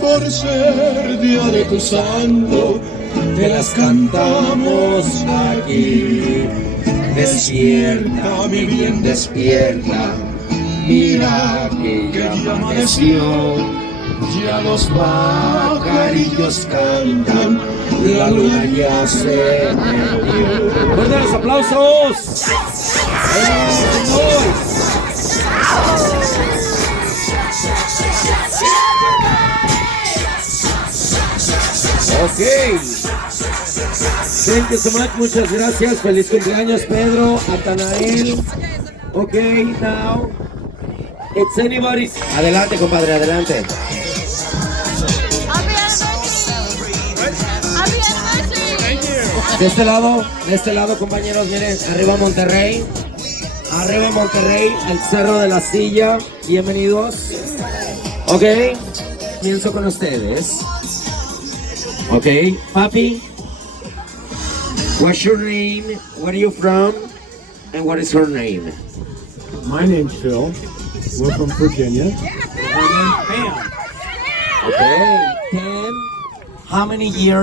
por ser día de tu santo, te las cantamos aquí. Despierta, mi bien, despierta. Mira que ya amaneció, ya los pajarillos cantan, la luna ya se metió. ¡Fuertes los aplausos! Ok. Thank you so much. Muchas gracias. Feliz cumpleaños, Pedro, Atanael. Ok, now it's anybody's. Adelante, compadre, adelante. De este lado, compañeros, miren, arriba Monterrey. Arriba Monterrey, el Cerro de la Silla. Bienvenidos. Ok, comienzo con ustedes. Ok, papi. What's your name? Where are you from? And what is her name? My name's Phil. We're from Virginia. Okay, 10. How many years?